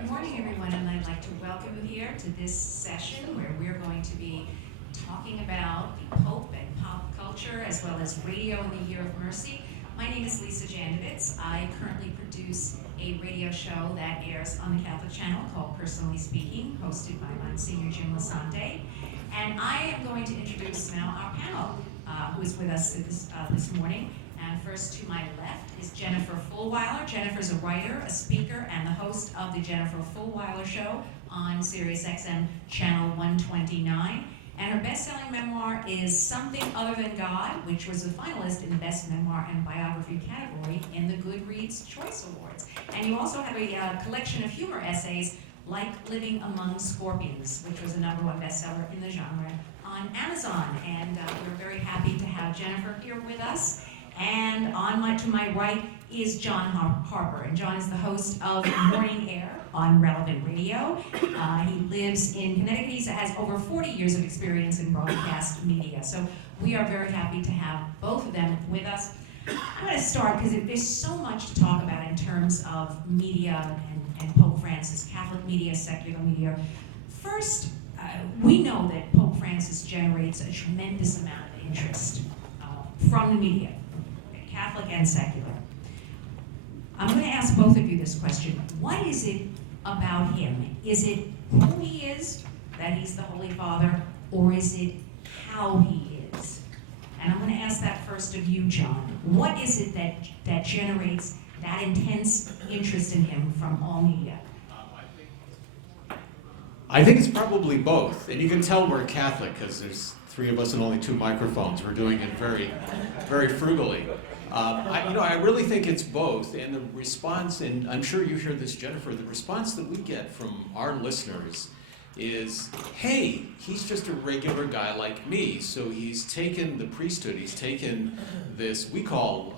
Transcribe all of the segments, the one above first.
Good morning, everyone, and I'd like to welcome you here to this session where we're going to be talking about the Pope and pop culture as well as radio in the Year of Mercy. My name is Lisa Jandovitz. I currently produce a radio show that airs on the Catholic Channel called Personally Speaking, hosted by Monsignor Jim Lasante. And I am going to introduce now our panel who is with us this morning. And first to my left is Jennifer Fulwiler. Jennifer's a writer, a speaker, and the host of the Jennifer Fulwiler Show on Sirius XM Channel 129. And her best-selling memoir is Something Other Than God, which was a finalist in the Best Memoir and Biography category in the Goodreads Choice Awards. And you also have a collection of humor essays like Living Among Scorpions, which was a #1 bestseller in the genre on Amazon. And we're very happy to have Jennifer here with us. And to my right is John Harper, and John is the host of Morning Air on Relevant Radio. He lives in Connecticut. He has over 40 years of experience in broadcast media. So we are very happy to have both of them with us. I'm going to start because there's so much to talk about in terms of media and Pope Francis, Catholic media, secular media. First, we know that Pope Francis generates a tremendous amount of interest from the media, Catholic and secular. I'm going to ask both of you this question. What is it about him? Is it who he is, that he's the Holy Father, or is it how he is? And I'm going to ask that first of you, John. What is it that generates that intense interest in him from all media? I think it's probably both. And you can tell we're Catholic because there's 3 of us and only 2 microphones. We're doing it very, very frugally. I really think it's both, and the response, and I'm sure you hear this, Jennifer, the response that we get from our listeners is, hey, he's just a regular guy like me, so he's taken the priesthood, he's taken this, we call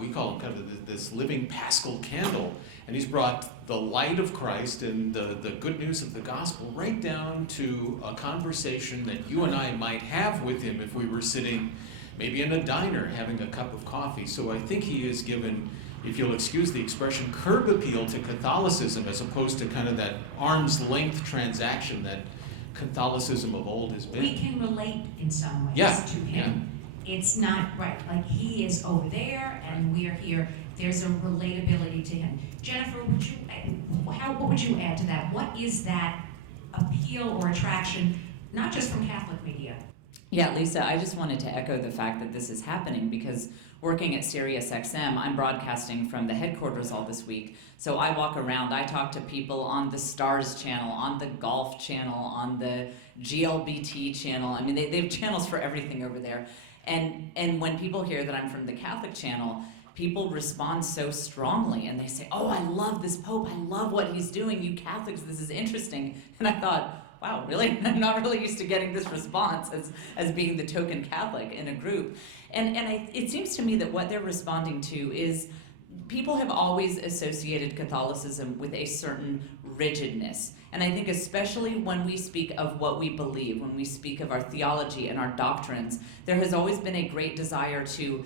him kind of this living Paschal candle, and he's brought the light of Christ and the good news of the gospel right down to a conversation that you and I might have with him if we were sitting maybe in a diner having a cup of coffee. So I think he is given, if you'll excuse the expression, curb appeal to Catholicism as opposed to kind of that arm's length transaction that Catholicism of old has been. We can relate in some ways to him. Yeah. It's not right, like he is over there and we are here. There's a relatability to him. Jennifer, what would you add to that? What is that appeal or attraction, not just from Catholic media? Yeah, Lisa, I just wanted to echo the fact that this is happening because working at Sirius XM, I'm broadcasting from the headquarters all this week. So I walk around, I talk to people on the Stars channel, on the Golf channel, on the GLBT channel. I mean, they have channels for everything over there. And when people hear that I'm from the Catholic channel, people respond so strongly and they say, oh, I love this Pope, I love what he's doing, you Catholics, this is interesting. And I thought, wow, really? I'm not really used to getting this response as being the token Catholic in a group. And it seems to me that what they're responding to is people have always associated Catholicism with a certain rigidness. And I think especially when we speak of what we believe, when we speak of our theology and our doctrines, there has always been a great desire to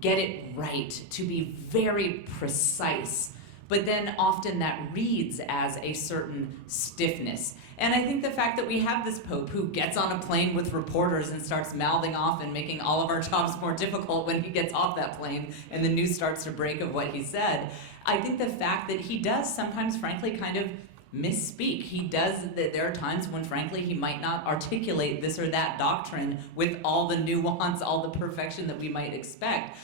get it right, to be very precise. But then often that reads as a certain stiffness. And I think the fact that we have this Pope who gets on a plane with reporters and starts mouthing off and making all of our jobs more difficult when he gets off that plane and the news starts to break of what he said, I think the fact that he does sometimes, frankly, kind of misspeak. He does, there are times when, frankly, he might not articulate this or that doctrine with all the nuance, all the perfection that we might expect.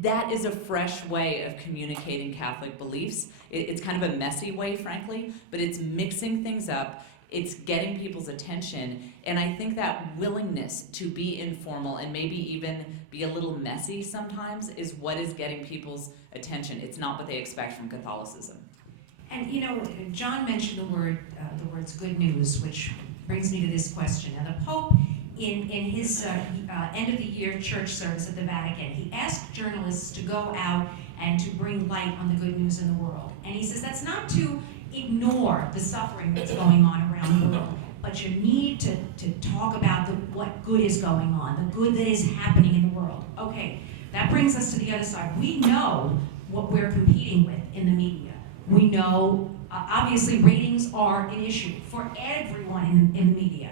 That is a fresh way of communicating Catholic beliefs. It's kind of a messy way, frankly, but it's mixing things up. It's getting people's attention. And I think that willingness to be informal and maybe even be a little messy sometimes is what is getting people's attention. It's not what they expect from Catholicism. And John mentioned the words good news, which brings me to this question. Now, the Pope, in his end of the year church service at the Vatican, he asked journalists to go out and to bring light on the good news in the world. And he says that's not to ignore the suffering that's going on around the world, but you need to talk about what good is going on, the good that is happening in the world. Okay, that brings us to the other side. We know what we're competing with in the media. We know obviously ratings are an issue for everyone in the media.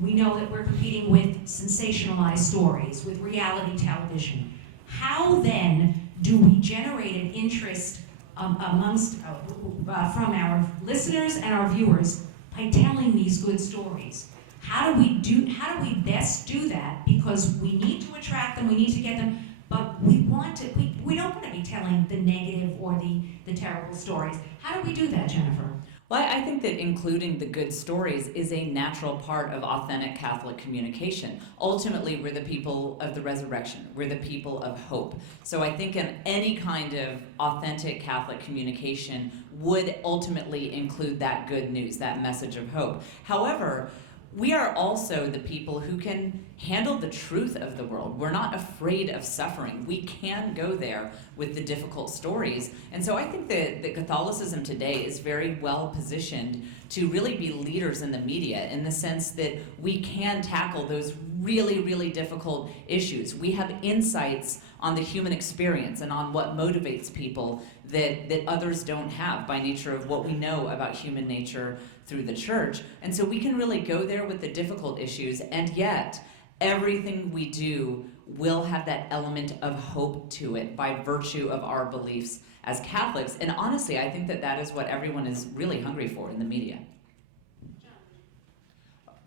We know that we're competing with sensationalized stories, with reality television. How then do we generate an interest amongst from our listeners and our viewers by telling these good stories? How do we best do that? Because we need to attract them, we need to get them, but we don't want to be telling the negative or the terrible stories. How do we do that, Jennifer? Well, I think that including the good stories is a natural part of authentic Catholic communication. Ultimately, we're the people of the resurrection. We're the people of hope. So I think in any kind of authentic Catholic communication would ultimately include that good news, that message of hope. However, we are also the people who can handle the truth of the world. We're not afraid of suffering. We can go there with the difficult stories. And so I think that Catholicism today is very well positioned to really be leaders in the media, in the sense that we can tackle those really, really difficult issues. We have insights on the human experience and on what motivates people that others don't have by nature of what we know about human nature through the church. And so we can really go there with the difficult issues, and yet everything we do will have that element of hope to it by virtue of our beliefs as Catholics. And honestly, I think that is what everyone is really hungry for in the media.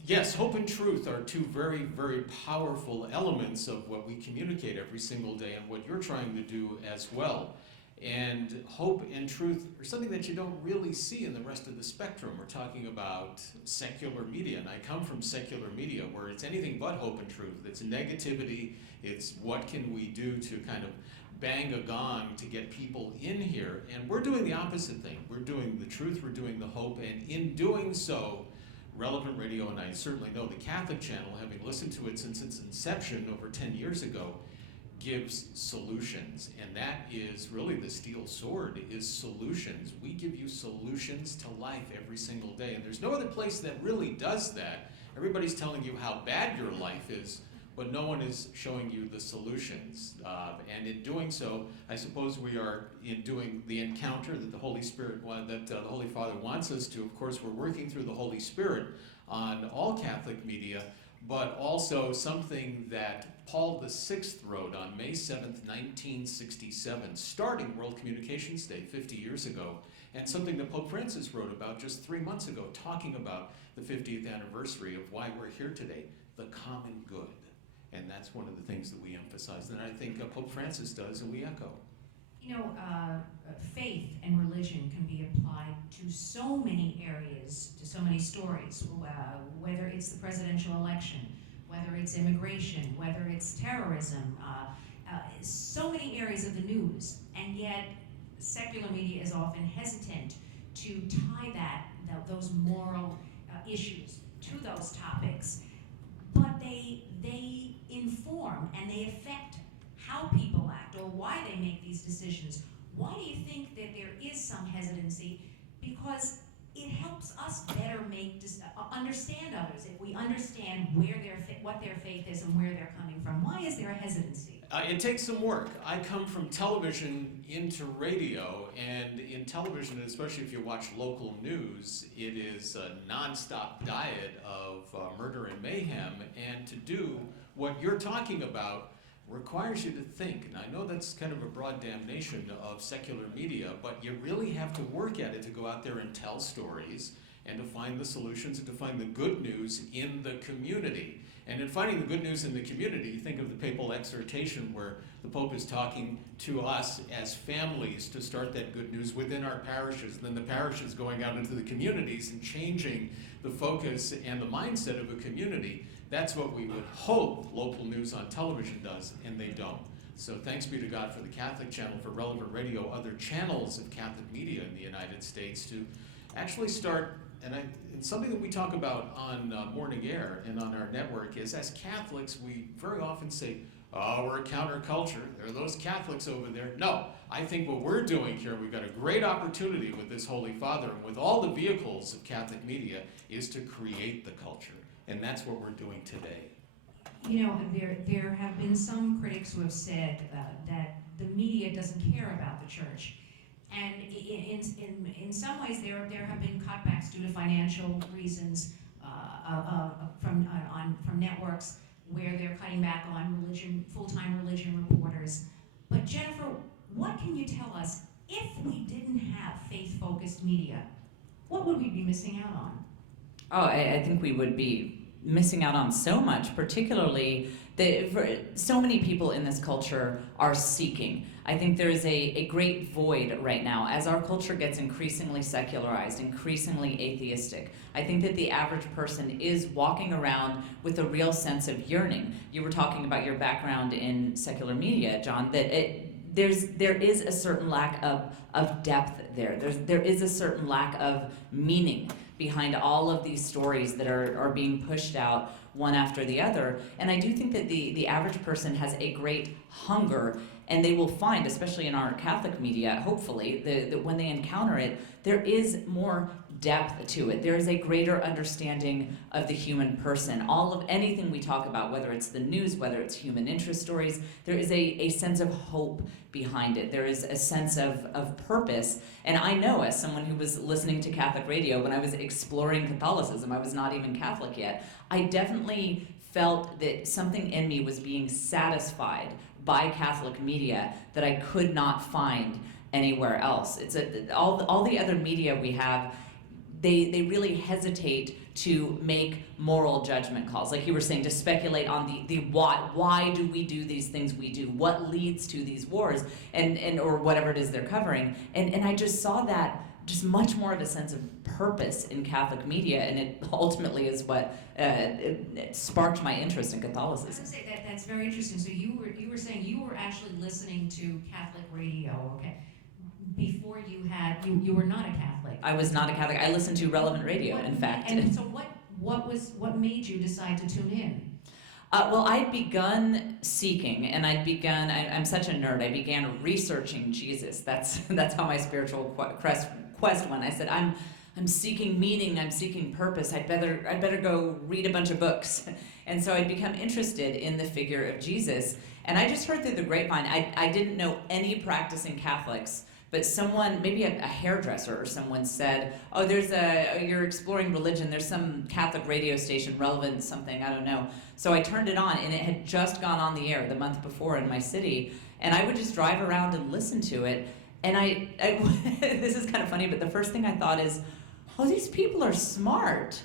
Yes, hope and truth are two very, very powerful elements of what we communicate every single day and what you're trying to do as well. And hope and truth are something that you don't really see in the rest of the spectrum. We're talking about secular media, and I come from secular media where it's anything but hope and truth. It's negativity, it's what can we do to kind of bang a gong to get people in here. And we're doing the opposite thing. We're doing the truth, we're doing the hope, and in doing so, Relevant Radio, and I certainly know the Catholic channel, having listened to it since its inception over 10 years ago, gives solutions, and that is really the steel sword, is solutions. We give you solutions to life every single day, and there's no other place that really does that. Everybody's telling you how bad your life is, but no one is showing you the solutions. And in doing so, I suppose we are in doing the encounter that the Holy Spirit, that the Holy Father wants us to. Of course, we're working through the Holy Spirit on all Catholic media, but also something that Paul VI wrote on May 7th, 1967, starting World Communications Day 50 years ago, and something that Pope Francis wrote about just 3 months ago, talking about the 50th anniversary of why we're here today, the common good. And that's one of the things that we emphasize, and I think Pope Francis does, and we echo. You know, faith and religion can be applied to so many areas, to so many stories, whether it's the presidential election, whether it's immigration, whether it's terrorism, so many areas of the news, and yet secular media is often hesitant to tie those moral issues to those topics, but they inform and they affect how people act or why they make these decisions. Why do you think that there is some hesitancy? Because it helps us better understand others. If we understand what their faith is and where they're coming from, why is there a hesitancy? It takes some work. I come from television into radio, and in television, especially if you watch local news, it is a nonstop diet of murder and mayhem, and to do what you're talking about requires you to think. And I know that's kind of a broad damnation of secular media, but you really have to work at it to go out there and tell stories and to find the solutions and to find the good news in the community. And in finding the good news in the community, you think of the papal exhortation where the Pope is talking to us as families to start that good news within our parishes, and then the parishes going out into the communities and changing the focus and the mindset of a community. That's what we would hope local news on television does, and they don't. So thanks be to God for the Catholic channel, for Relevant Radio, other channels of Catholic media in the United States to actually start, and something that we talk about on Morning Air and on our network is, as Catholics, we very often say, oh, we're a counterculture. There are those Catholics over there. No, I think what we're doing here, we've got a great opportunity with this Holy Father and with all the vehicles of Catholic media, is to create the culture. And that's what we're doing today. You know, there have been some critics who have said that the media doesn't care about the church. And in some ways, there have been cutbacks due to financial reasons from networks where they're cutting back on full-time religion reporters. But Jennifer, what can you tell us if we didn't have faith-focused media? What would we be missing out on? Oh, I think we would be missing out on so much, particularly so many people in this culture are seeking. I think there is a great void right now as our culture gets increasingly secularized, increasingly atheistic. I think that the average person is walking around with a real sense of yearning. You were talking about your background in secular media, John, that there is a certain lack of depth there. There is a certain lack of meaning behind all of these stories that are being pushed out one after the other. And I do think that the average person has a great hunger, and they will find, especially in our Catholic media, hopefully, that when they encounter it, there is more depth to it. There is a greater understanding of the human person. All of anything we talk about, whether it's the news, whether it's human interest stories, there is a sense of hope behind it. There is a sense of purpose. And I know, as someone who was listening to Catholic radio when I was exploring Catholicism, I was not even Catholic yet, I definitely felt that something in me was being satisfied by Catholic media that I could not find anywhere else. It's all the other media we have, they really hesitate to make moral judgment calls. Like you were saying, to speculate on the why do we do these things we do? What leads to these wars? And or whatever it is they're covering. And I just saw that just much more of a sense of purpose in Catholic media, and it ultimately is what it sparked my interest in Catholicism. I was going to say that's very interesting. So you were saying you were actually listening to Catholic radio, okay? Before you were not a Catholic. I was not a Catholic. I listened to relevant radio, in fact. And so what made you decide to tune in? Well, I'd begun seeking, and I'm such a nerd, I began researching Jesus. That's how my spiritual quest went. I said, I'm seeking meaning, I'm seeking purpose, I'd better go read a bunch of books. And so I'd become interested in the figure of Jesus. And I just heard through the grapevine, I didn't know any practicing Catholics, but someone, maybe a hairdresser or someone said, oh, you're exploring religion, there's some Catholic radio station, relevant something, I don't know. So I turned it on, and it had just gone on the air the month before in my city, and I would just drive around and listen to it. And I this is kind of funny, but the first thing I thought is, oh, these people are smart.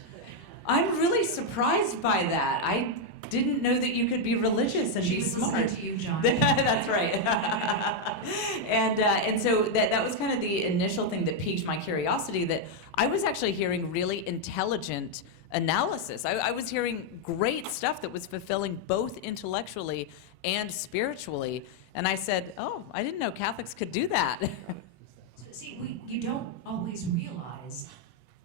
I'm really surprised by that. I didn't know that you could be religious and be smart. She was listening to you, John. That's right. And so that was kind of the initial thing that piqued my curiosity, that I was actually hearing really intelligent analysis. I was hearing great stuff that was fulfilling both intellectually and spiritually. And I said, oh, I didn't know Catholics could do that. So, see, you don't always realize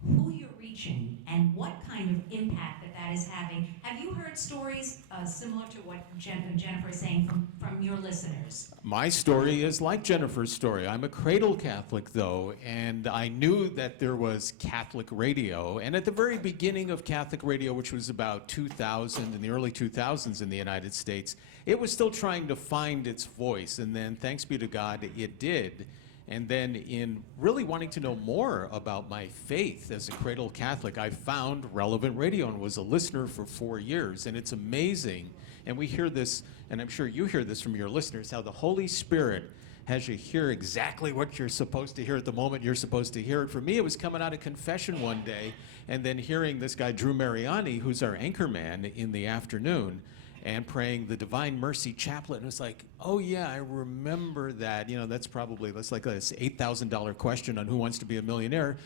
who you're reaching and what kind of impact that is having. Have you heard stories similar to what Jennifer is saying from your listeners? My story is like Jennifer's story. I'm a cradle Catholic, though, and I knew that there was Catholic radio. And at the very beginning of Catholic radio, which was about 2000, in the early 2000s in the United States, it was still trying to find its voice. And then, thanks be to God, it did. And then in really wanting to know more about my faith as a cradle Catholic, I found relevant radio and was a listener for 4 years. And it's amazing, and we hear this, and I'm sure you hear this from your listeners, how the Holy Spirit has you hear exactly what you're supposed to hear at the moment you're supposed to hear it. For me, it was coming out of confession one day, and then hearing this guy, Drew Mariani, who's our anchor man in the afternoon, and praying the Divine Mercy Chaplet. And it was like, oh yeah, I remember that. You know, that's like this $8,000 question on Who Wants to Be a Millionaire.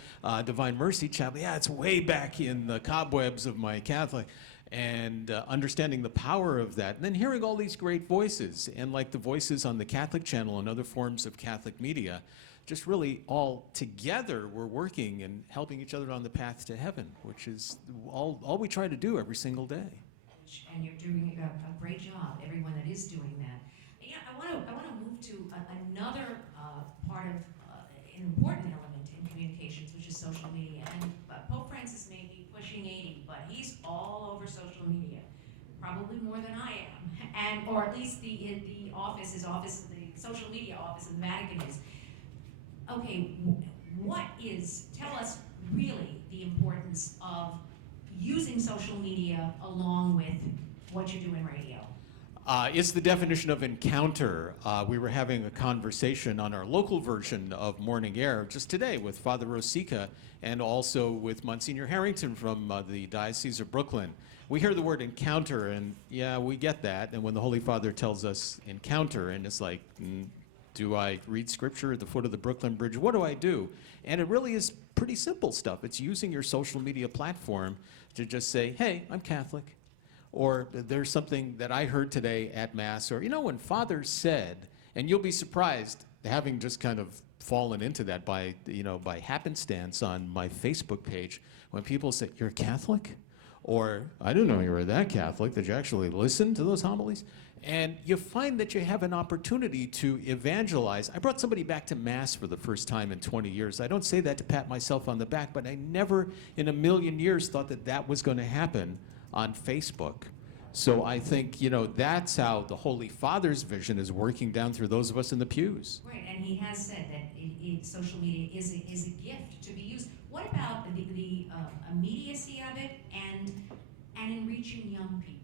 Divine Mercy Chaplet, yeah, it's way back in the cobwebs of my Catholic. And understanding the power of that. And then hearing all these great voices, and like the voices on the Catholic Channel and other forms of Catholic media, just really all together we're working and helping each other on the path to heaven, which is all we try to do every single day. And you're doing a great job, everyone that is doing that. Yeah, I want to move to another part of an important element in communications, which is social media. And Pope Francis may be pushing 80, but he's all over social media, probably more than I am, or at least the social media office of the Vatican is. Okay, tell us really the importance of using social media along with what you do in radio. It's the definition of encounter. We were having a conversation on our local version of Morning Air just today with Father Rosica and also with Monsignor Harrington from the Diocese of Brooklyn. We hear the word encounter, and yeah, we get that. And when the Holy Father tells us encounter, and it's like, do I read scripture at the foot of the Brooklyn Bridge? What do I do? And it really is pretty simple stuff. It's using your social media platform to just say, hey, I'm Catholic. Or there's something that I heard today at Mass, or, when Father said, and you'll be surprised, having just kind of fallen into that by happenstance on my Facebook page, when people say, you're Catholic? Or, I didn't know you were that Catholic. Did you actually listen to those homilies? And you find that you have an opportunity to evangelize. I brought somebody back to Mass for the first time in 20 years. I don't say that to pat myself on the back, but I never in a million years thought that that was going to happen on Facebook. So I think, that's how the Holy Father's vision is working down through those of us in the pews. Right, and he has said that social media is a gift to be used. What about the immediacy of it and in reaching young people?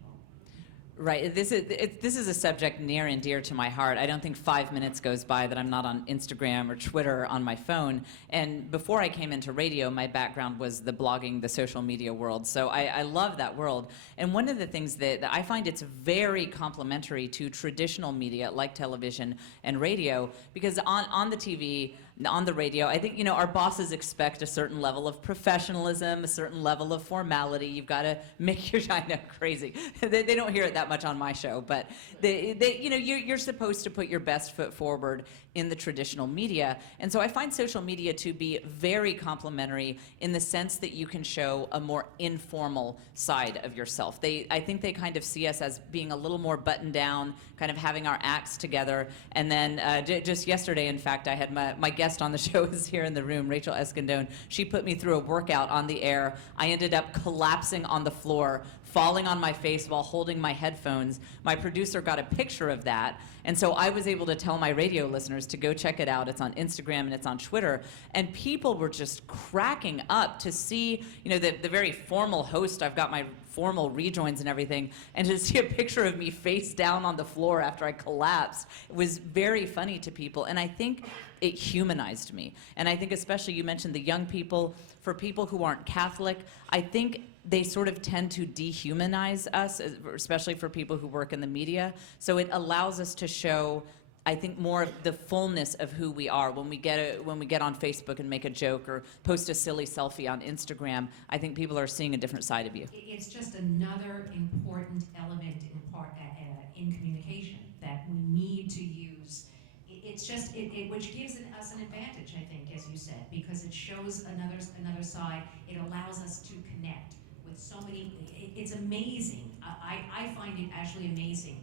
Right. This is a subject near and dear to my heart. I don't think 5 minutes goes by that I'm not on Instagram or Twitter on my phone. And before I came into radio, my background was the blogging, the social media world. So I love that world. And one of the things that I find it's very complementary to traditional media like television and radio, because on the TV, on the radio, I think, our bosses expect a certain level of professionalism, a certain level of formality. You've got to make your, I know, crazy. They don't hear it that much on my show, but you're supposed to put your best foot forward in the traditional media. And so I find social media to be very complementary in the sense that you can show a more informal side of yourself. I think they kind of see us as being a little more buttoned down, kind of having our acts together. And then just yesterday, in fact, I had my guest on the show is here in the room, Rachel Escondone. She put me through a workout on the air. I ended up collapsing on the floor, falling on my face while holding my headphones. My producer got a picture of that, and so I was able to tell my radio listeners to go check it out. It's on Instagram and it's on Twitter, and people were just cracking up to see, the very formal host. I've got my formal rejoins and everything, and to see a picture of me face down on the floor after I collapsed, it was very funny to people, and I think it humanized me. And I think especially, you mentioned the young people, for people who aren't Catholic, I think they sort of tend to dehumanize us, especially for people who work in the media. So it allows us to show, I think, more of the fullness of who we are. When we get on Facebook and make a joke or post a silly selfie on Instagram, I think people are seeing a different side of you. It's just another important element in communication that we need to use. It's just which gives us an advantage, I think, as you said, because it shows another side. It allows us to connect with so many. It's amazing. I find it actually amazing.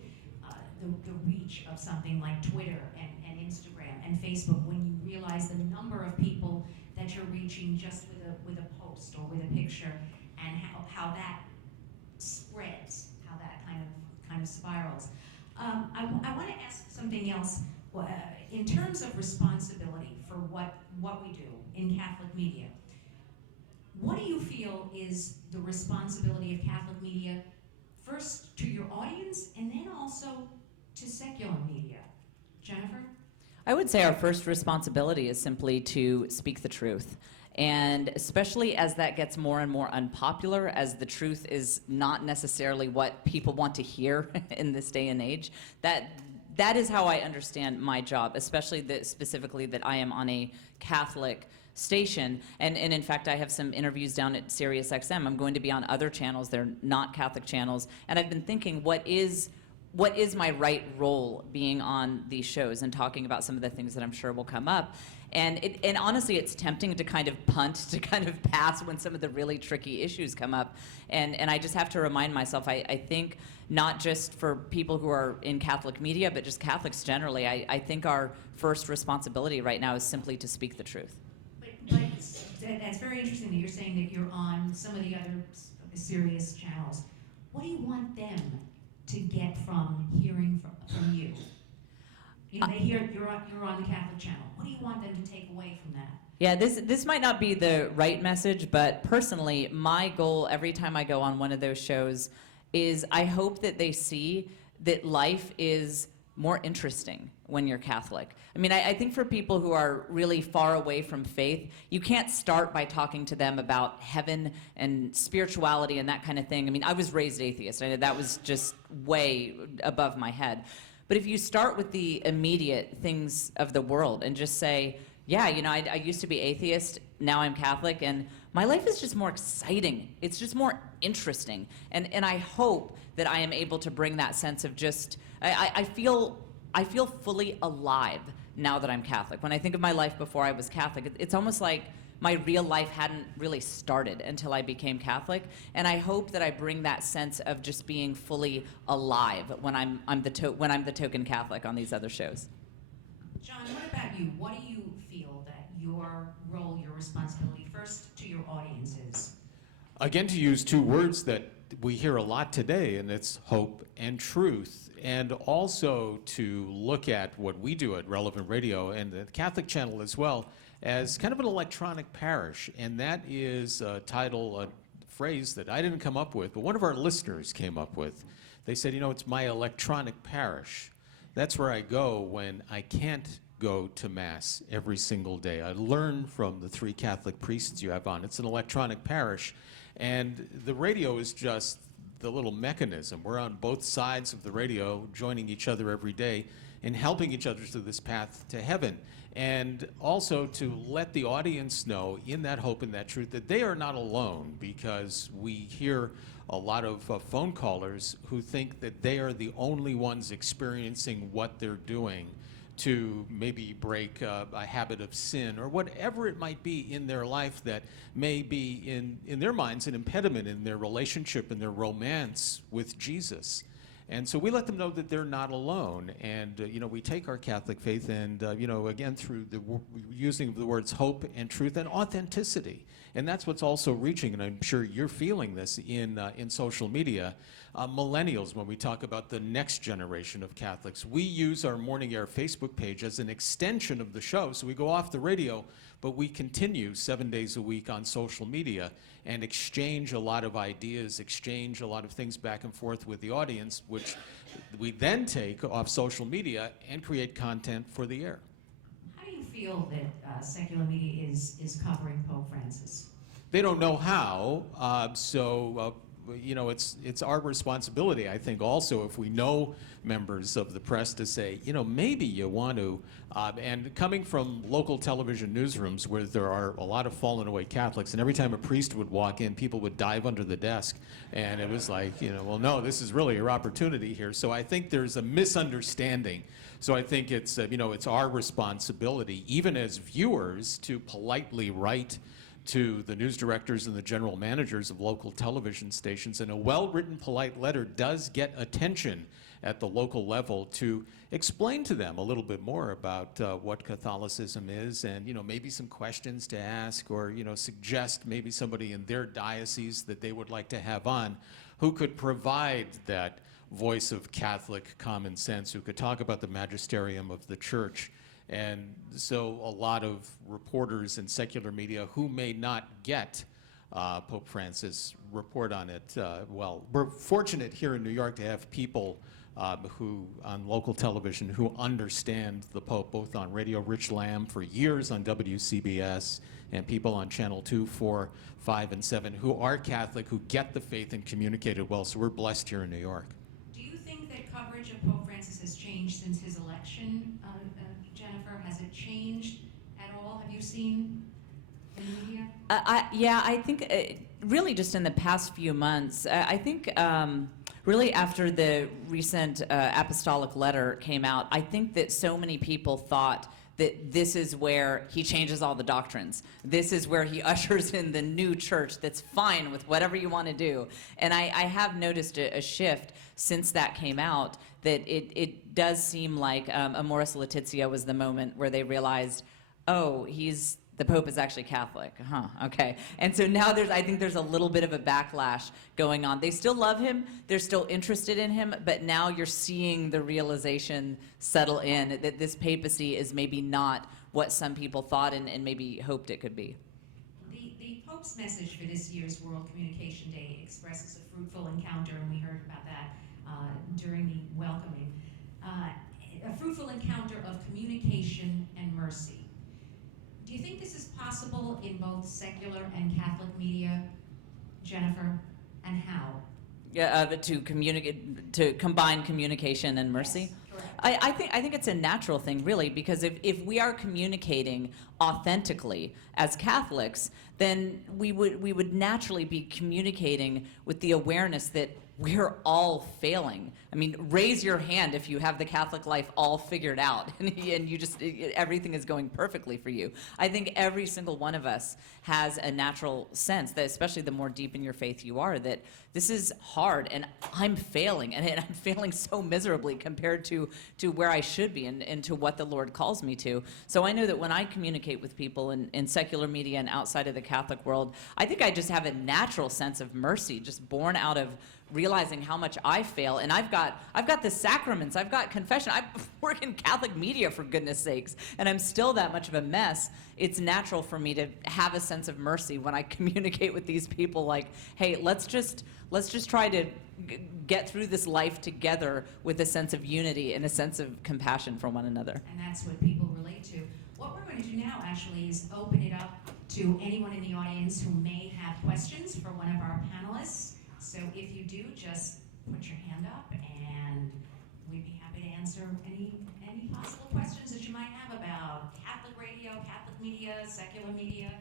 The reach of something like Twitter and Instagram and Facebook, when you realize the number of people that you're reaching just with a post or with a picture, and how that spreads, how that kind of spirals. I want to ask something else. In terms of responsibility for what we do in Catholic media, what do you feel is the responsibility of Catholic media, first to your audience and then also to secular media? Jennifer? I would say our first responsibility is simply to speak the truth. And especially as that gets more and more unpopular, as the truth is not necessarily what people want to hear in this day and age, that is how I understand my job, especially specifically that I am on a Catholic station. And in fact, I have some interviews down at Sirius XM. I'm going to be on other channels. They're not Catholic channels. And I've been thinking, what is my right role being on these shows and talking about some of the things that I'm sure will come up. And honestly, it's tempting to kind of punt, to kind of pass when some of the really tricky issues come up. And I just have to remind myself, I think not just for people who are in Catholic media, but just Catholics generally, I think our first responsibility right now is simply to speak the truth. But that's very interesting that you're saying that you're on some of the other Sirius channels. What do you want them to get from hearing from you? They hear you're on the Catholic channel. What What do you want them to take away from that? Yeah, this might not be the right message, but personally, my goal every time I go on one of those shows is I hope that they see that life is more interesting when you're Catholic. I mean, I think for people who are really far away from faith, you can't start by talking to them about heaven and spirituality and that kind of thing. I mean, I was raised atheist. I know that was just way above my head. But if you start with the immediate things of the world and just say, yeah, you know, I used to be atheist, now I'm Catholic, and my life is just more exciting. It's just more interesting. And I hope that I am able to bring that sense of just, I feel fully alive now that I'm Catholic. When I think of my life before I was Catholic, it's almost like my real life hadn't really started until I became Catholic. And I hope that I bring that sense of just being fully alive when I'm the token Catholic on these other shows. John, what about you? What do you feel that your role, your responsibility, first to your audience is? Again, to use two words that we hear a lot today, and it's hope and truth, and also to look at what we do at Relevant Radio and the Catholic Channel as well as kind of an electronic parish, and that is a title, a phrase that I didn't come up with, but one of our listeners came up with. They said, you know, it's my electronic parish. That's where I go when I can't go to Mass every single day. I learn from the three Catholic priests you have on. It's an electronic parish, and the radio is just the little mechanism. We're on both sides of the radio, joining each other every day and helping each other through this path to heaven. And also to let the audience know in that hope and that truth that they are not alone, because we hear a lot of phone callers who think that they are the only ones experiencing what they're doing to maybe break a habit of sin or whatever it might be in their life that may be in their minds an impediment in their relationship and their romance with Jesus. And so we let them know that they're not alone. And, you know, we take our Catholic faith and, you know, again, through the using the words hope and truth and authenticity. And that's what's also reaching, and I'm sure you're feeling this in social media, millennials, when we talk about the next generation of Catholics. We use our Morning Air Facebook page as an extension of the show. So we go off the radio, but we continue 7 days a week on social media and exchange a lot of ideas, exchange a lot of things back and forth with the audience, which we then take off social media and create content for the air. How do you feel that secular media is covering Pope Francis? They don't know how, you know, it's our responsibility, I think, also, if we know members of the press, to say, you know, maybe you want to, and coming from local television newsrooms where there are a lot of fallen away Catholics, and every time a priest would walk in, people would dive under the desk, and it was like, you know, well, no, this is really your opportunity here. So I think there's a misunderstanding. So I think it's, you know, it's our responsibility, even as viewers, to politely write to the news directors and the general managers of local television stations. And a well-written, polite letter does get attention at the local level to explain to them a little bit more about what Catholicism is, and, you know, maybe some questions to ask, or, you know, suggest maybe somebody in their diocese that they would like to have on who could provide that voice of Catholic common sense, who could talk about the magisterium of the Church. And so a lot of reporters in secular media who may not get Pope Francis report on it. Well, we're fortunate here in New York to have people who, on local television, who understand the Pope, both on radio, Rich Lamb for years on WCBS, and people on Channel 2, 4, 5, and 7 who are Catholic, who get the faith and communicate it well. So we're blessed here in New York. Do you think that coverage of Pope Francis has changed since his election, Jennifer? Has it changed at all? Have you seen in the media? Yeah, I think really just in the past few months, I think really after the recent apostolic letter came out, I think that so many people thought that this is where he changes all the doctrines. This is where he ushers in the new church that's fine with whatever you want to do. And I have noticed a shift since that came out, that it does seem like Amoris Laetitia was the moment where they realized, oh, the Pope is actually Catholic. Okay. And so now I think there's a little bit of a backlash going on. They still love him, they're still interested in him, but now you're seeing the realization settle in that this papacy is maybe not what some people thought and maybe hoped it could be. The Pope's message for this year's World Communication Day expresses a fruitful encounter, and we heard about that during the welcoming. A fruitful encounter of communication and mercy. Do you think this is possible in both secular and Catholic media, Jennifer, and how? Yeah, to combine communication and mercy. Yes, correct. I think it's a natural thing, really, because if we are communicating authentically as Catholics, then we would naturally be communicating with the awareness that we're all failing. I mean, raise your hand if you have the Catholic life all figured out and you just, everything is going perfectly for you. I think every single one of us has a natural sense that, especially the more deep in your faith you are, that this is hard and I'm failing, and I'm failing so miserably compared to where I should be and to what the Lord calls me to. So I know that when I communicate with people in secular media and outside of the Catholic world, I think I just have a natural sense of mercy, just born out of realizing how much I fail. And I've got the sacraments, I've got confession, I work in Catholic media, for goodness sakes, and I'm still that much of a mess. It's natural for me to have a sense of mercy when I communicate with these people, like, hey, let's just try to get through this life together with a sense of unity and a sense of compassion for one another. And that's what people relate to. What we're going to do now, actually, is open it up to anyone in the audience who may have questions for one of our panelists. So if you do, just put your hand up, and we'd be happy to answer any possible questions that you might have about Catholic radio, Catholic media, secular media.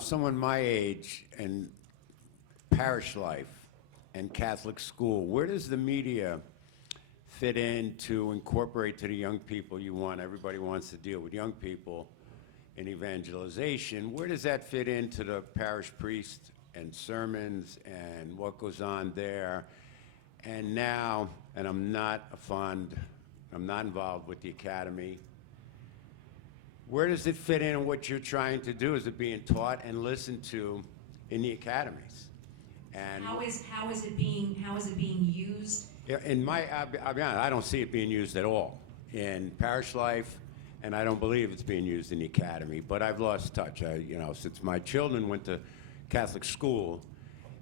Someone my age and parish life and Catholic school, where does the media fit in to incorporate to the young people you want? Everybody wants to deal with young people in evangelization. Where does that fit into the parish priest and sermons and what goes on there? And now, and I'm not involved with the academy. Where does it fit in what you're trying to do? Is it being taught and listened to in the academies? And How is it being used? yeah, I'll be honest, I don't see it being used at all in parish life, and I don't believe it's being used in the academy. But I've lost touch. Since my children went to Catholic school,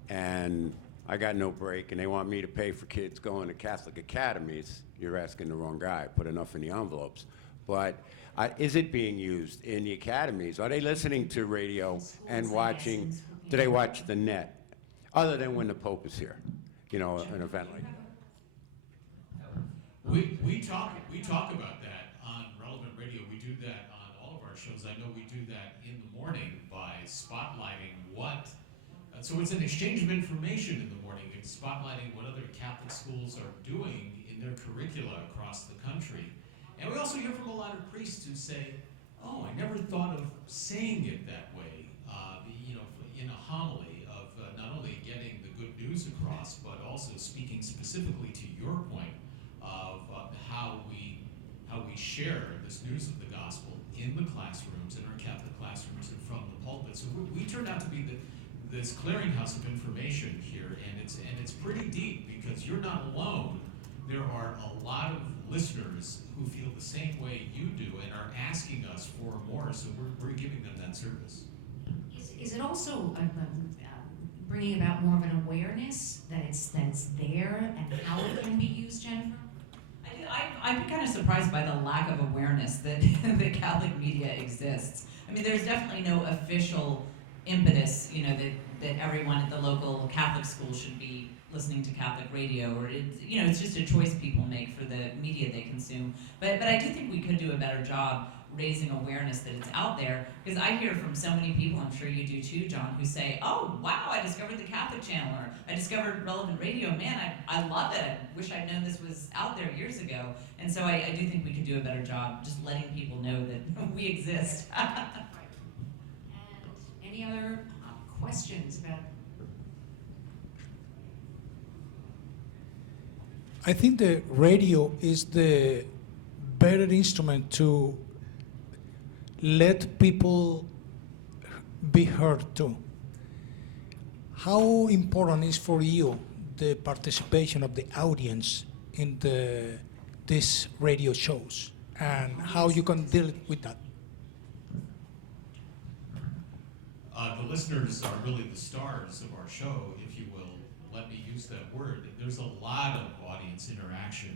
and I got no break, and they want me to pay for kids going to Catholic academies, you're asking the wrong guy. Put enough in the envelopes. But is it being used in the academies? Are they listening to radio and watching? Do they watch the net? Other than when the Pope is here, an event like that. We talk about that on Relevant Radio. We do that on all of our shows. I know we do that in the morning by spotlighting so it's an exchange of information in the morning and spotlighting what other Catholic schools are doing in their curricula across the country. And we also hear from a lot of priests who say, oh, I never thought of saying it that way, in a homily of not only getting the good news across, but also speaking specifically to your point of how we share this news of the gospel in the classrooms, in our Catholic classrooms and from the pulpit. So we turned out to be this clearinghouse of information here, and it's pretty deep because you're not alone. There are a lot of listeners who feel the same way you do and are asking us for more, so we're giving them that service. Is it also bringing about more of an awareness that it's there and how it can be used, Jennifer? I'm kind of surprised by the lack of awareness that the Catholic media exists. I mean, there's definitely no official impetus, that everyone at the local Catholic school should be listening to Catholic radio, or it's just a choice people make for the media they consume. But I do think we could do a better job raising awareness that it's out there, because I hear from so many people, I'm sure you do too, John, who say, oh, wow, I discovered the Catholic channel, or I discovered Relevant Radio, man, I love it, I wish I'd known this was out there years ago. And so I do think we could do a better job just letting people know that we exist. And any other questions about? I think the radio is the better instrument to let people be heard too. How important is for you the participation of the audience in these radio shows and how you can deal with that. The listeners are really the stars of our show, if you will. Let me use that word. There's a lot of audience interaction,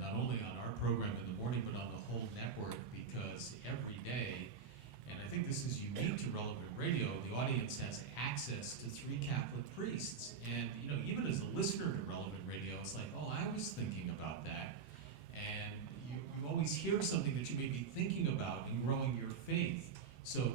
not only on our program in the morning, but on the whole network, because every day, and I think this is unique to Relevant Radio, the audience has access to 3 Catholic priests. And even as a listener to Relevant Radio, it's like, oh, I was thinking about that. And you always hear something that you may be thinking about in growing your faith. So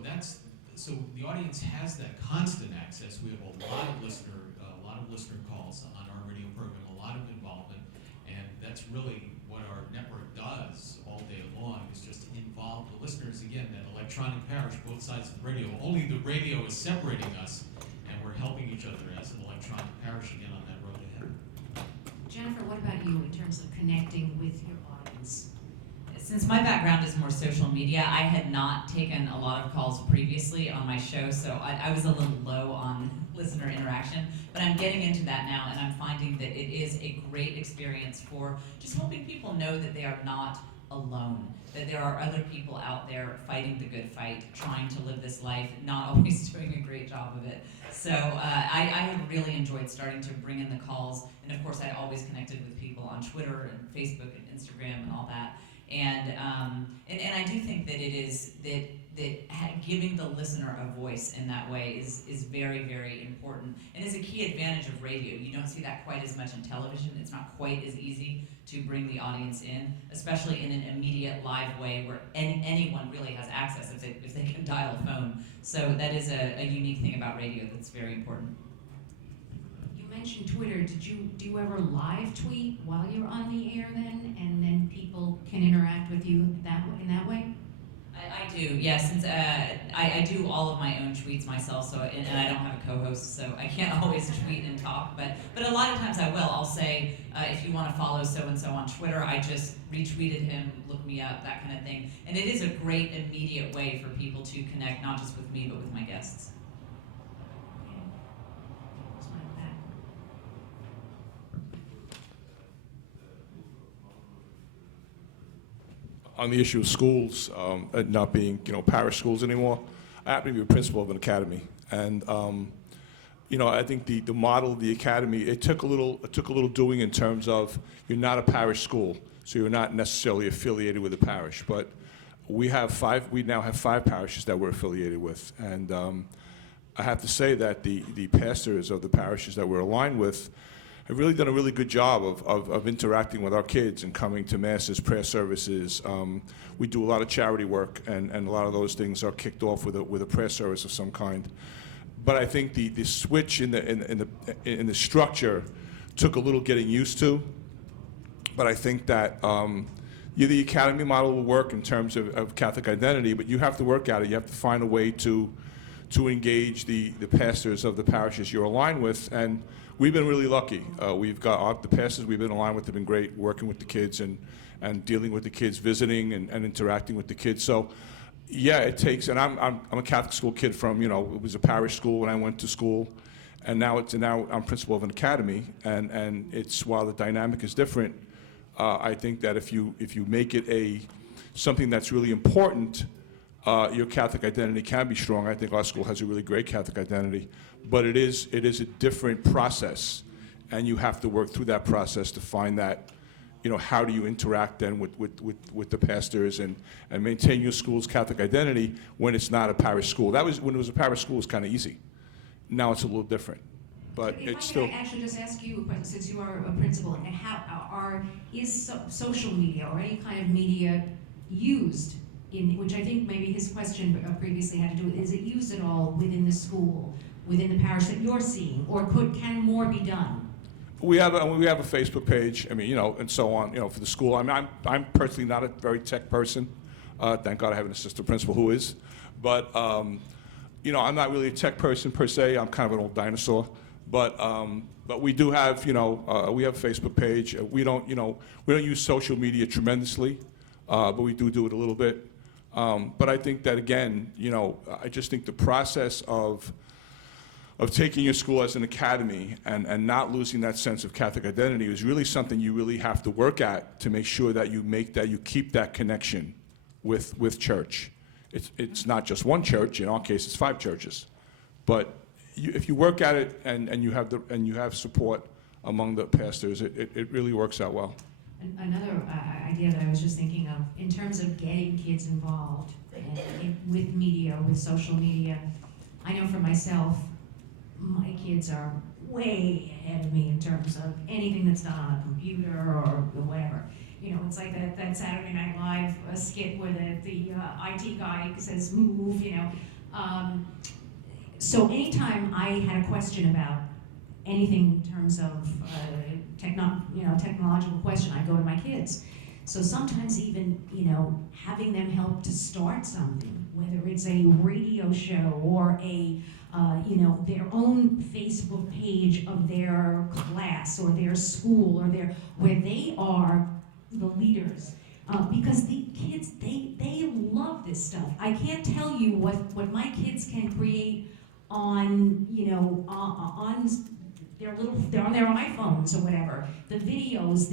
the audience has that constant access. We have a lot of listener calls on our radio program, a lot of involvement, and that's really what our network does all day long, is just involve the listeners. Again, that electronic parish, both sides of the radio. Only the radio is separating us, and we're helping each other as an electronic parish again on that road ahead. Jennifer, what about you in terms of connecting with your audience? Since my background is more social media, I had not taken a lot of calls previously on my show, so I was a little low on listener interaction, but I'm getting into that now, and I'm finding that it is a great experience for just helping people know that they are not alone, that there are other people out there fighting the good fight, trying to live this life, not always doing a great job of it. So I have really enjoyed starting to bring in the calls, and of course I always connected with people on Twitter and Facebook and Instagram and all that. And I do think that it is that giving the listener a voice in that way is very, very important, and is a key advantage of radio. You don't see that quite as much in television. It's not quite as easy to bring the audience in, especially in an immediate live way where anyone really has access if they can dial a phone. So that is a unique thing about radio that's very important. You mentioned Twitter. Do you ever live tweet while you're on the air then, and then people can interact with you in that way? I do, yes. Since I do all of my own tweets myself, so and I don't have a co-host, so I can't always tweet and talk. But a lot of times I will. I'll say, if you want to follow so and so on Twitter, I just retweeted him, look me up, that kind of thing. And it is a great immediate way for people to connect, not just with me, but with my guests. On the issue of schools not being, parish schools anymore, I happen to be a principal of an academy, and I think the model of the academy, it took a little doing in terms of you're not a parish school, so you're not necessarily affiliated with a parish, but we now have 5 parishes that we're affiliated with, and I have to say that the pastors of the parishes that we're aligned with have really done a really good job of interacting with our kids and coming to masses, prayer services. We do a lot of charity work, and a lot of those things are kicked off with a prayer service of some kind. But I think the switch in the structure took a little getting used to. But I think that the academy model will work in terms of Catholic identity, but you have to work at it. You have to find a way to engage the pastors of the parishes you're aligned with, and we've been really lucky. We've got the pastors we've been aligned with have been great, working with the kids and dealing with the kids, visiting and interacting with the kids. So, yeah, it takes. And I'm a Catholic school kid from it was a parish school when I went to school, and now I'm principal of an academy. And it's, while the dynamic is different, I think that if you make it something that's really important, your Catholic identity can be strong. I think our school has a really great Catholic identity, but it is a different process, and you have to work through that process to find that, how do you interact then with the pastors and maintain your school's Catholic identity when it's not a parish school. That was, when it was a parish school, it was kind of easy. Now it's a little different, but it's still. If I could actually just ask you a question, since you are a principal, and is social media or any kind of media used? Which I think maybe his question previously had to do with, is it used at all within the school, within the parish that you're seeing, or can more be done? We have a Facebook page, and so on, for the school. I'm personally not a very tech person. Thank God I have an assistant principal who is. But, I'm not really a tech person per se. I'm kind of an old dinosaur. But we do have, we have a Facebook page. We don't use social media tremendously, but we do it a little bit. But I think that, again, I just think the process of of taking your school as an academy and not losing that sense of Catholic identity is really something you really have to work at to make sure that you keep that connection with church. It's not just one church. In our case, it's 5 churches. But if you work at it and you have support among the pastors, it really works out well. Another idea that I was just thinking of, in terms of getting kids involved with media, with social media, I know for myself, my kids are way ahead of me in terms of anything that's done on a computer or whatever. You know, it's like that Saturday Night Live skit where the IT guy says, move, you know. So anytime I had a question about anything in terms of technological question, I go to my kids. So sometimes even, you know, having them help to start something, whether it's a radio show or a, their own Facebook page of their class or their school or where they are the leaders. Because the kids, they love this stuff. I can't tell you what my kids can create on, on they're on their iPhones or whatever, the videos,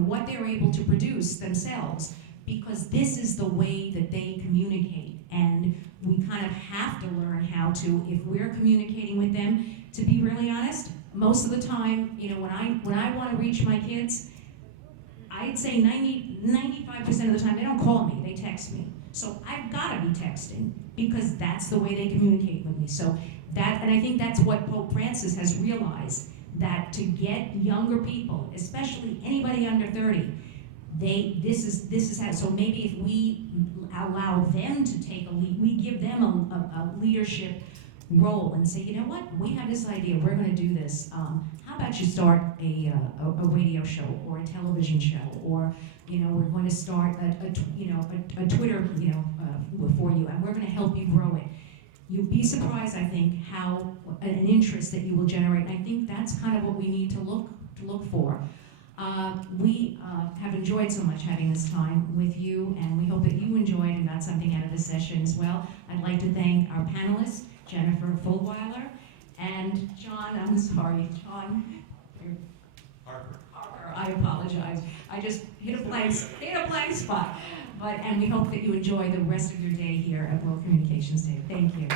what they're able to produce themselves, because this is the way that they communicate. And we kind of have to learn how to, if we're communicating with them, to be really honest, most of the time, when I want to reach my kids, I'd say 95% of the time they don't call me, they text me. So I've got to be texting because that's the way they communicate with me. So and I think that's what Pope Francis has realized, that to get younger people, especially anybody under 30, this is how. So maybe if we allow them to take a lead, we give them a leadership role and say, you know what, we have this idea, we're going to do this. How about you start a radio show or a television show, or we're going to start a Twitter for you, and we're going to help you grow it. You'd be surprised, I think, how an interest that you will generate. And I think that's kind of what we need to look for. We have enjoyed so much having this time with you, and we hope that you enjoyed and got something out of this session as well. I'd like to thank our panelists, Jennifer Fulwiler and John. I'm sorry, John. Harper. I apologize. I just hit a blank spot. And we hope that you enjoy the rest of your day here at World Communications Day. Thank you.